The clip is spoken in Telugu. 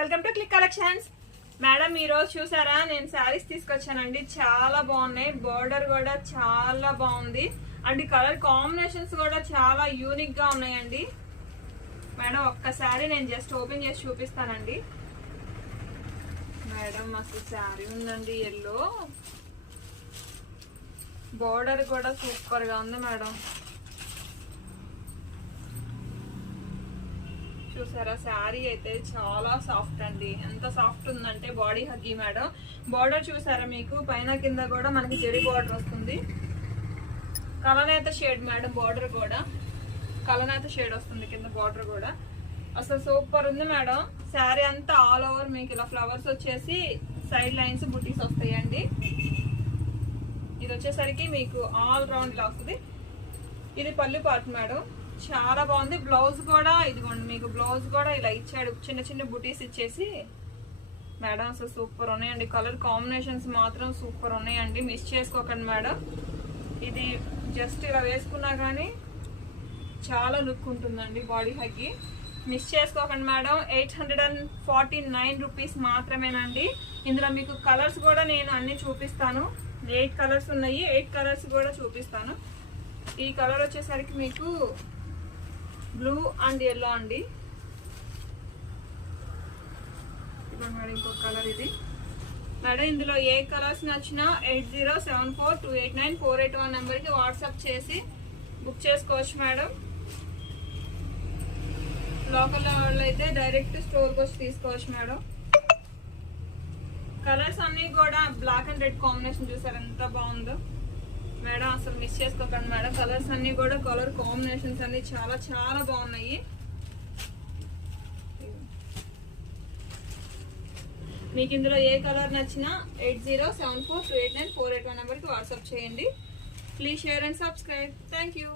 Welcome to click collections. Madam ఈ రోజు చూసారా నేను శారీస్ తీసుకొచ్చానండి. చాలా బాగున్నాయి. బోర్డర్ కూడా చాలా బాగుంది అండ్ కలర్ కాంబినేషన్స్ కూడా చాలా యూనిక్ గా ఉన్నాయండి. మేడం ఒక్కసారి నేను జస్ట్ ఓపెన్ చేసి చూపిస్తానండి. మేడం అసలు శారీ ఉందండి ఎల్లో, బోర్డర్ కూడా సూపర్ గా ఉంది మేడం. చూసారా శారీ అయితే చాలా సాఫ్ట్ అండి. ఎంత సాఫ్ట్ ఉందంటే బాడీ హగ్గీ మేడం. బార్డర్ చూసారా మీకు పైన కింద కూడా మనకి జరీ బార్డర్ వస్తుంది. కలనేత షేడ్ మేడం. బార్డర్ కూడా కలనేత షేడ్ వస్తుంది కింద బార్డర్ కూడా. అసలు సూపర్ ఉంది మేడం. శారీ అంతా ఆల్ ఓవర్ మీకు ఇలా ఫ్లవర్స్ వచ్చేసి సైడ్ లైన్స్ బుటీస్ వస్తాయండి. ఇది వచ్చేసరికి మీకు ఆల్ రౌండ్ ఇలా వస్తుంది. ఇది పళ్ళు పార్ట్ మేడం. చాలా బాగుంది. బ్లౌజ్ కూడా ఇదిగోండి మీకు బ్లౌజ్ కూడా ఇలా ఇచ్చాడు, చిన్న చిన్న బుటీస్ ఇచ్చేసి. మేడం అసలు సూపర్ ఉన్నాయండి. కలర్ కాంబినేషన్స్ మాత్రం సూపర్ ఉన్నాయండి. మిస్ చేసుకోకండి మేడం. ఇది జస్ట్ ఇలా వేసుకున్నా కానీ చాలా లుక్ ఉంటుందండి బాడీ హగ్గి. మిస్ చేసుకోకండి మేడం. 849 రూపీస్ మాత్రమేనండి. ఇందులో మీకు కలర్స్ కూడా నేను అన్ని చూపిస్తాను. 8 కలర్స్ ఉన్నాయి. 8 కలర్స్ కూడా చూపిస్తాను. ఈ కలర్ వచ్చేసరికి మీకు బ్లూ అండ్ ఎల్లో అండి. మేడం ఇంకొక కలర్ ఇది మేడం. ఇందులో ఏ కలర్స్ నచ్చినా 8074289481 నెంబర్కి వాట్సాప్ చేసి బుక్ చేసుకోవచ్చు మేడం. లోకల్ వాళ్ళు అయితే డైరెక్ట్ స్టోర్కి వచ్చి తీసుకోవచ్చు మేడం. కలర్స్ అన్నీ కూడా బ్లాక్ అండ్ రెడ్ కాంబినేషన్ చూసారు ఎంత బాగుందో మేడం. అసలు మిస్ చేసుకోకండి మేడం. కలర్స్ అన్ని కూడా కలర్ కాంబినేషన్స్ అన్ని చాలా చాలా బాగున్నాయి. మీకు ఇందులో ఏ కలర్ నచ్చినా 8074289481 నెంబర్కి వాట్సాప్ చేయండి. Please share and subscribe. Thank you.